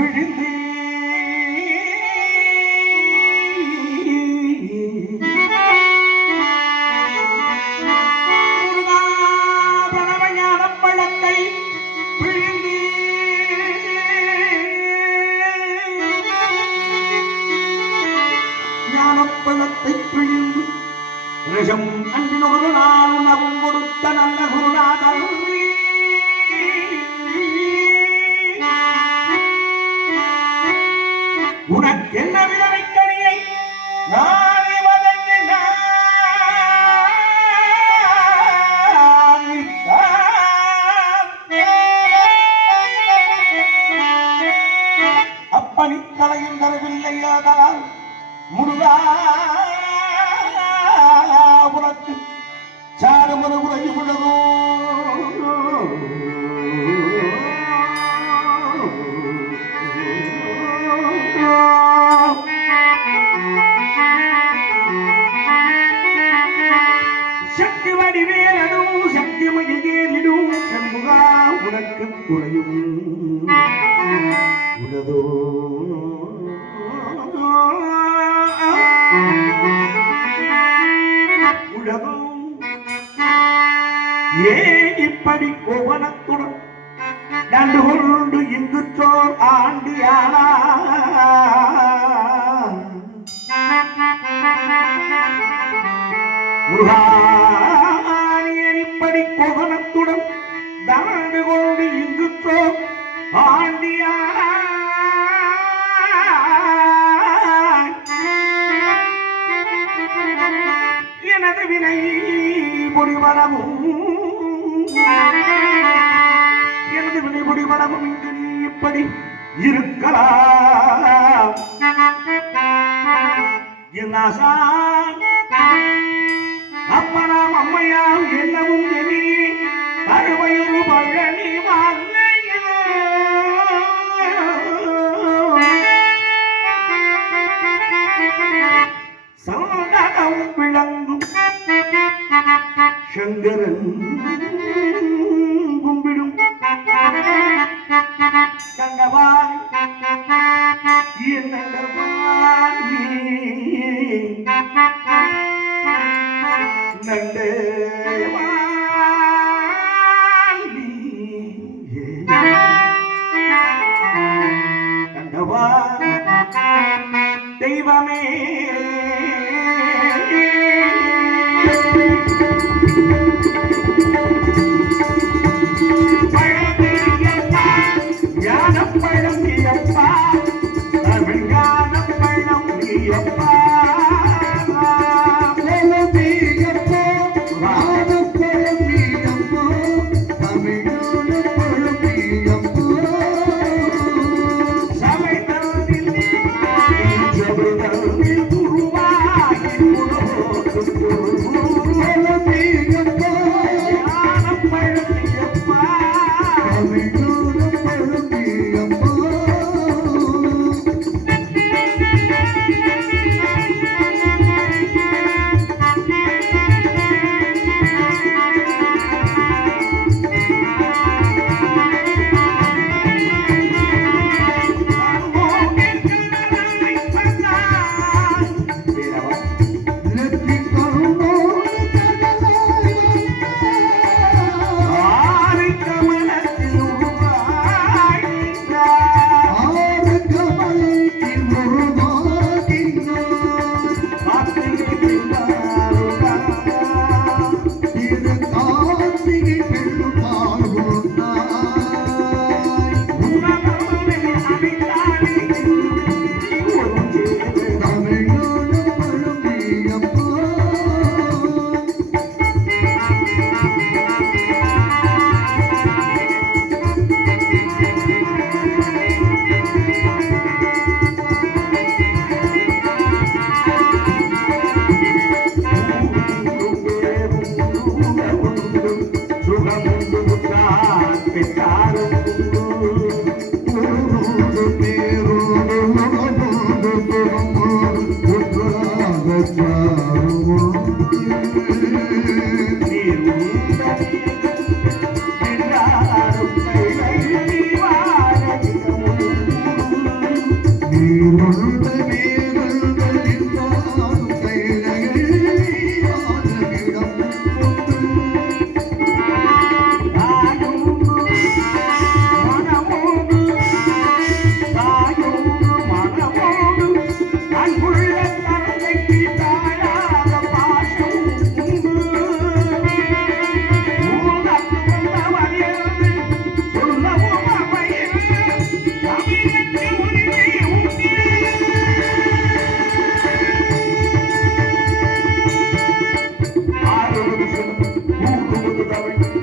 பிழிந்து பழத்தை பிழிந்து ஞானப்பழத்தை பிழிந்து ரிஷம் அன்பினொரு நாள் உணவும் கொடுத்த நல்ல குரு சாரமன உரையும் உள்ளதோ சக்தி வடிவேலனும் சக்தி சண்முகா உனக்கு குறையும். இப்படி கோவணத்துடன் நண்டு கொண்டு இங்கு சோர் ஆண்டியானா முருகானியன் இப்படி கோவணத்துடன் தாண்டு கொண்டு இங்கு சோர் ஆண்டியானா எனது வினை முடிவடவும் எனது வினை முடிவடமும் இங்கு நீ இப்படி இருக்கலாம். என் அப்பனாம் அம்மையாம் என்னவும் எண்ணி அறுவையொரு பழனி சாதகம் விளங்கும். சங்கரன் বামে శ్రీమంతనే Música